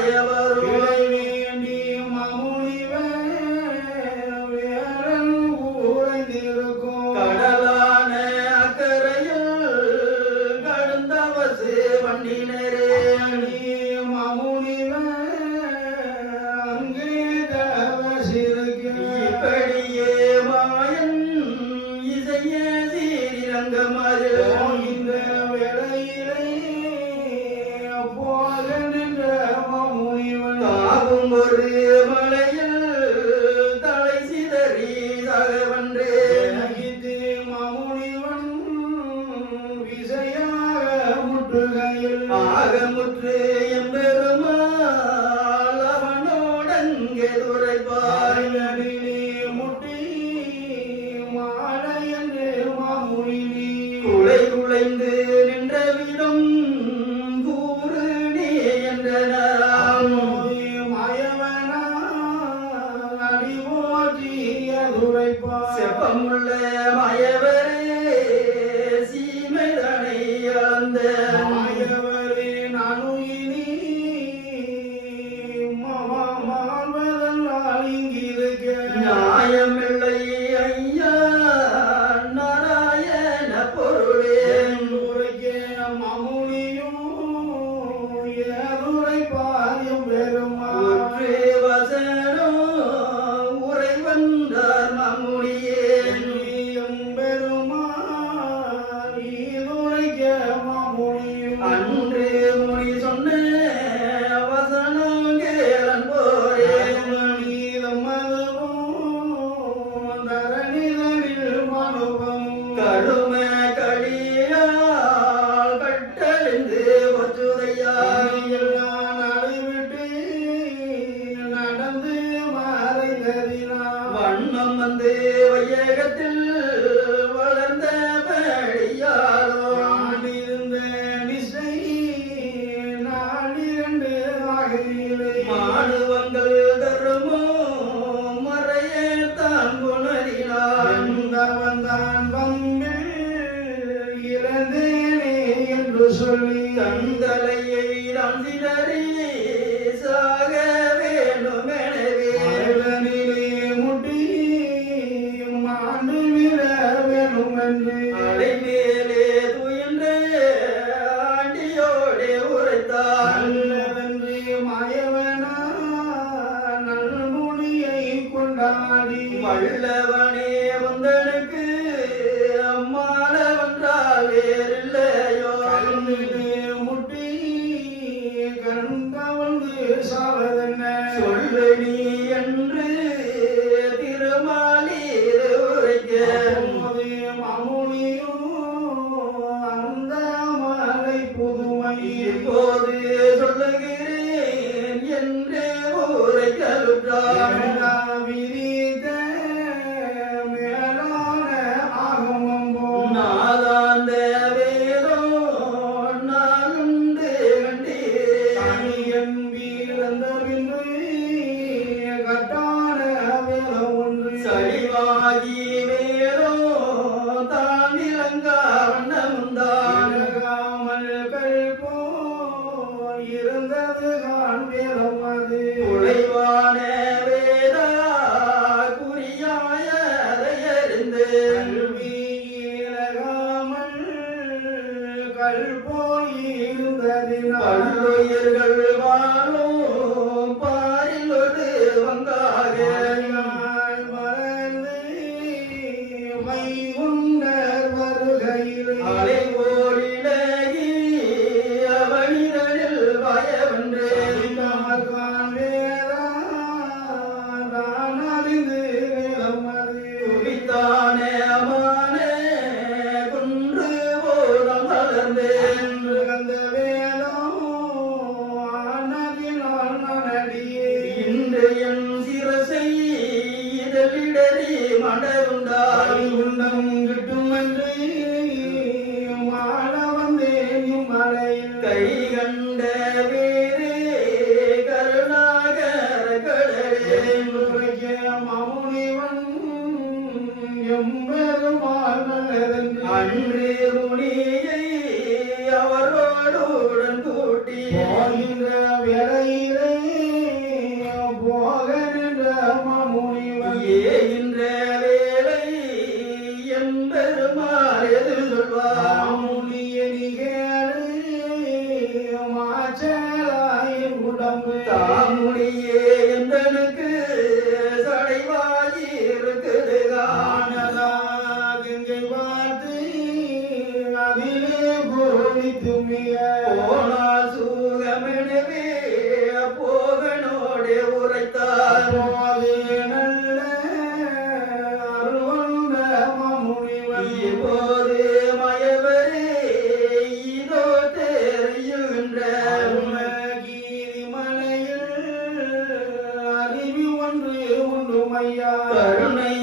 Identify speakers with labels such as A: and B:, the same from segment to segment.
A: a ela
B: ஆகமுற்று எம்பெருமாள் அவனோடங்கே துரைப்பாய்
A: நடி.
B: கருணை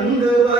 A: Vandavan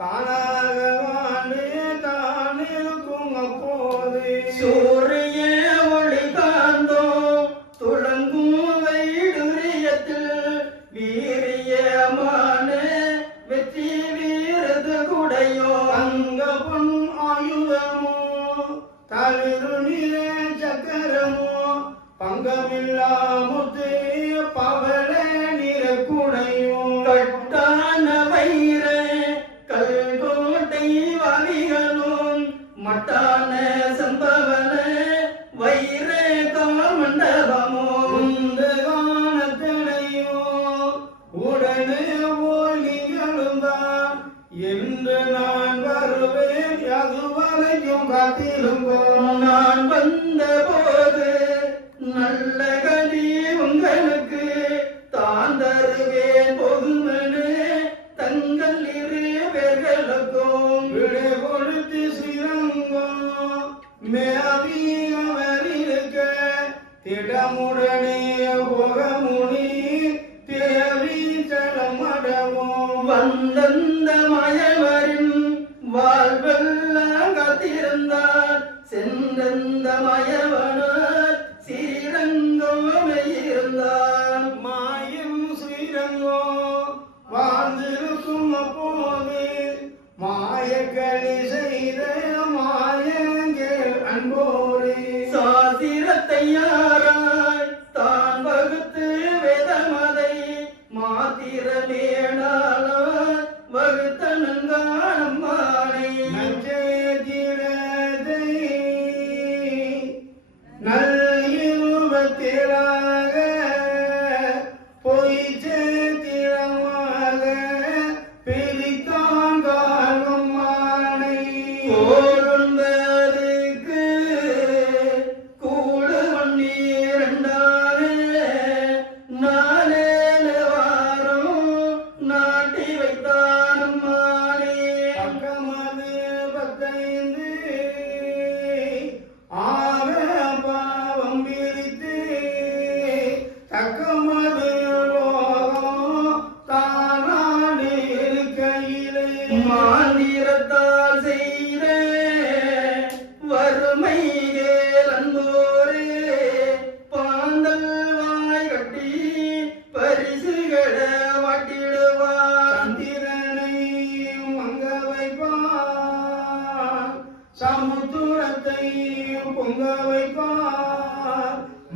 A: தானாக வாழ்ந்து தானிருக்கும் அப்போது.
B: சூரிய
A: என்று நான் வருவேன் அதுவரைக்கும் காத்திருப்போம்
B: நான் வந்த போது நல்ல கனி உங்களுக்கு தான் தருவேன்.
A: பொதுமணி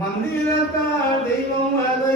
A: மந்திரத்தால் தெய்வம் அதை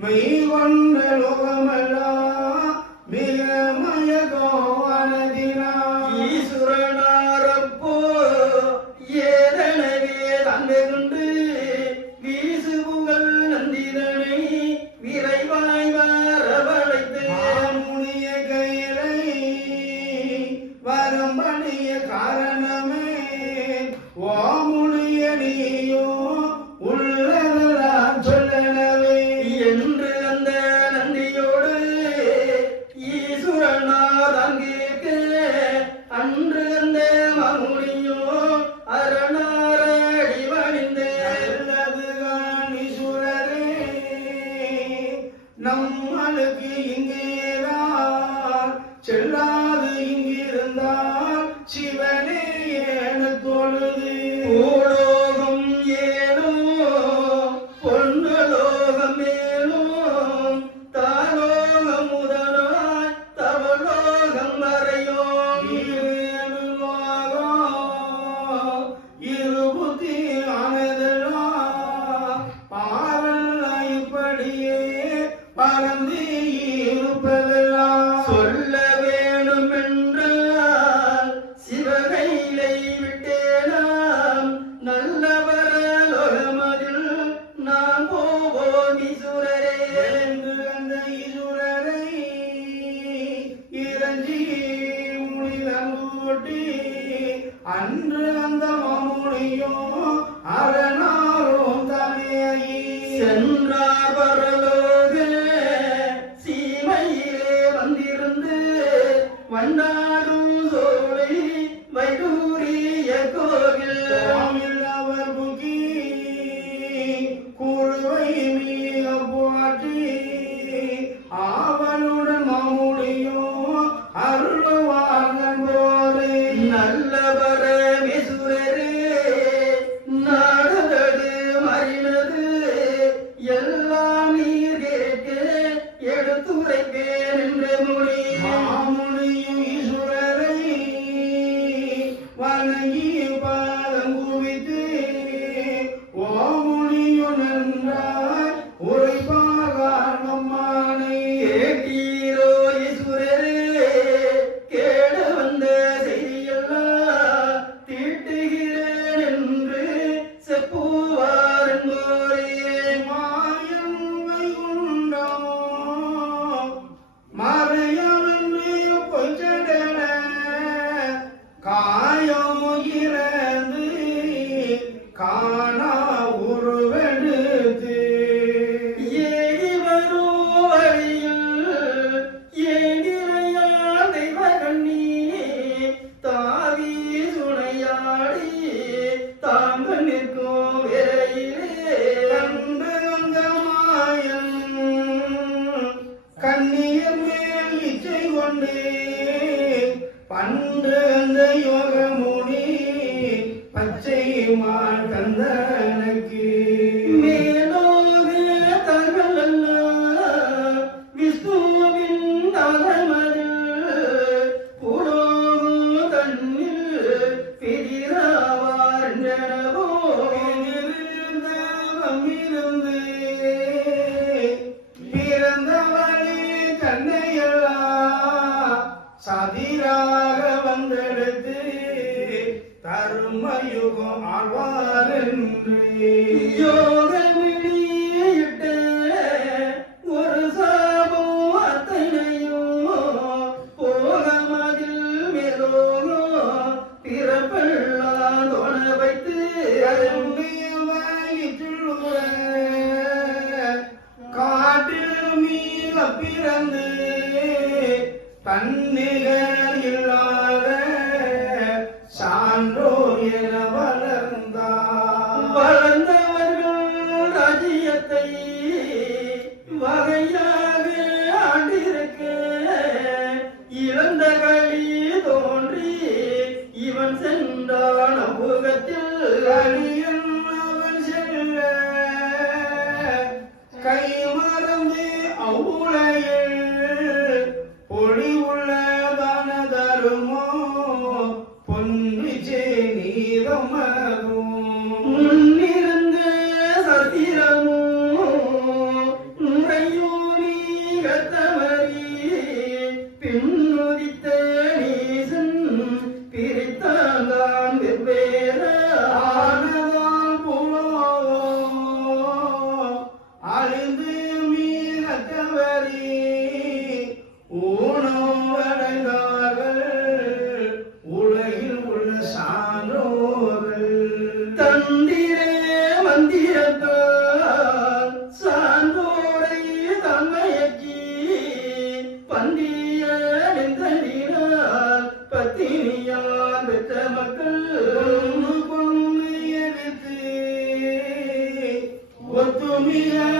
A: మీ వందలు Lord, காயம்
B: உயிரே വിഷ്ണുവിൻ
A: காற்றில் மீள பிறந்து தன்னிகர் இல்லாத சான்றோர் என comida.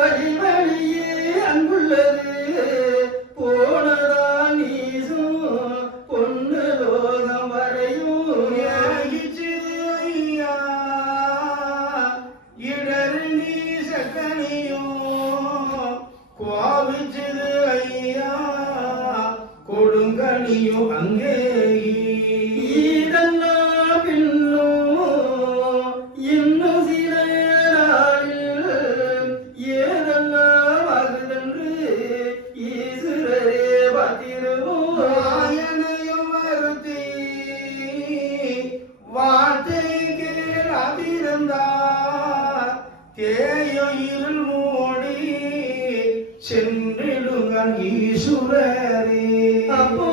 A: But? தேயுயில் மூடி சென்றிடுங்கள்
B: ஈஸ்வரரே
A: அப்போ